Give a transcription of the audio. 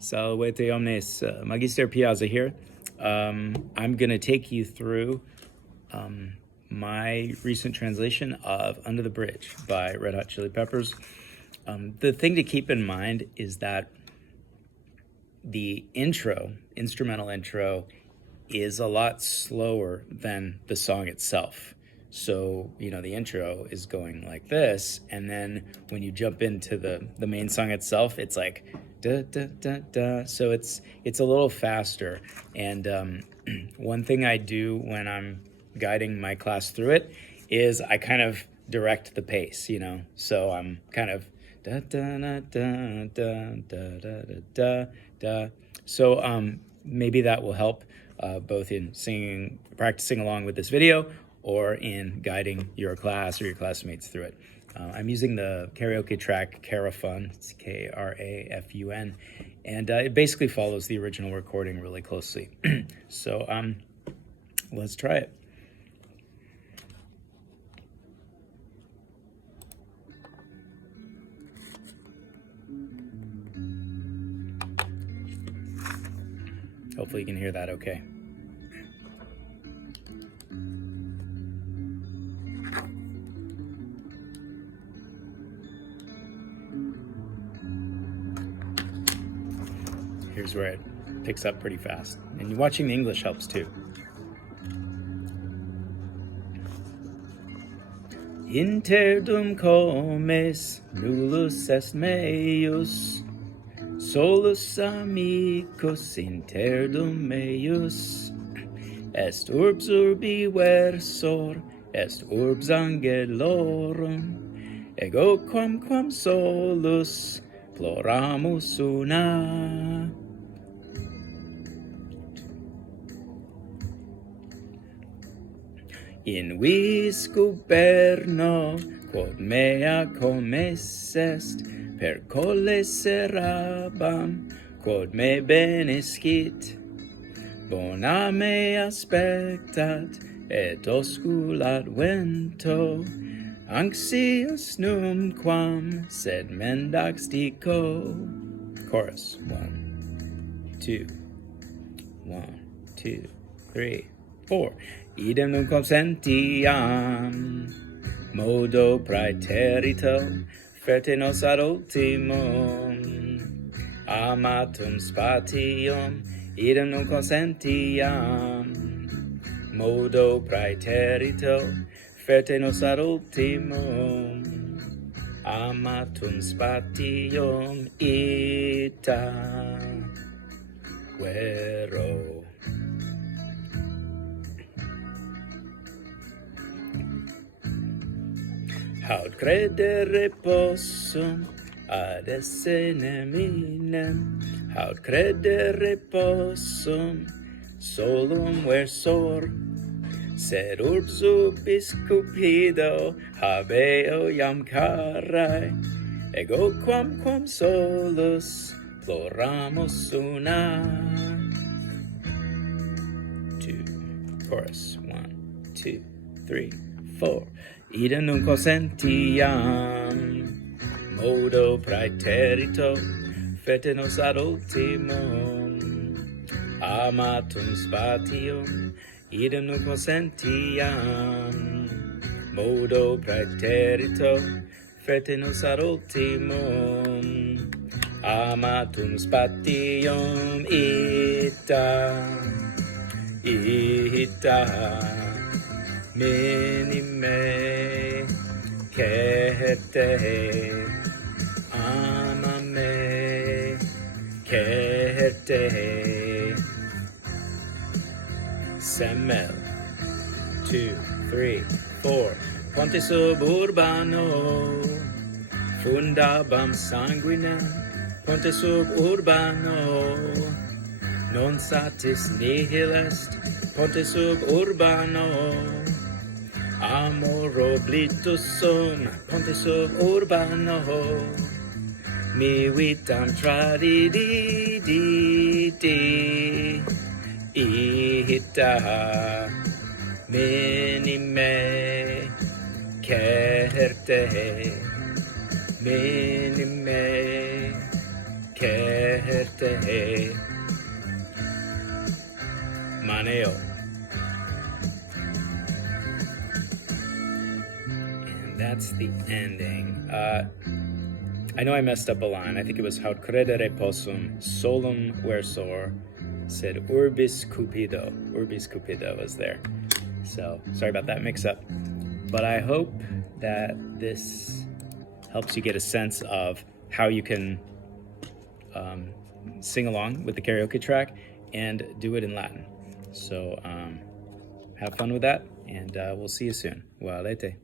Salvete omnes, Magister Piazza here. I'm going to take you through my recent translation of Under the Bridge by Red Hot Chili Peppers. The thing to keep in mind is that the instrumental intro, is a lot slower than the song itself. So, the intro is going like this, and then when you jump into the main song itself, it's like da da da da. So it's a little faster. And one thing I do when I'm guiding my class through it is I kind of direct the pace, So I'm kind of da da da da da da da da da. So maybe that will help both in practicing along with this video, or in guiding your class or your classmates through it. I'm using the karaoke track Karafun, it's Krafun, and it basically follows the original recording really closely. So let's try it. Hopefully you can hear that okay. Here's where it picks up pretty fast. And watching the English helps too. Interdum comes nullus est meius, solus amicus interdum meius, est urbs urbi versor, est urbs angelorum, ego quamquam solus ploramus una. In vis guberno, quod mea comes est, per colle serabam, quod me benescit, bona me aspectat, et osculat vento, anxius numquam, sed mendax dico. Chorus, 1, 2, 1, 2, 3, 4. Idem nunquam sentiam, modo praeterito, ferte nos ad ultimum, amatum spatium, idem nunquam sentiam, modo praeterito, ferte nos ad ultimum, amatum spatium ita vero. Haud credere possum ad esse neminem, haud credere possum solum versor, sed urbs ubis cupido habeo iam carae, ego quamquam solus ploramus una. 2, chorus, 1, 2, 3, 4. Idem nunquam sentiam, modo praeterito, fete nos ad ultimum, amatum spatium, idem nunquam sentiam, modo praeterito, fete nos ad ultimum, amatum spatium ita minime certe, amame certe, semel. 2, 3, 4. Ponte sub urbano, fundabam sanguinem, ponte sub urbano, non satis nihil est, ponte sub urbano, amor oblitus sum, ponte sub urbano, mi vitam tradidi ita minime certe, minime certe. verte maneo. And that's the ending. I know I messed up a line. I think it was haud credere possum solum versor sed urbis cupido. Urbis cupido was there. So sorry about that mix up. But I hope that this helps you get a sense of how you can sing along with the karaoke track and do it in Latin. So have fun with that, and we'll see you soon. Valete.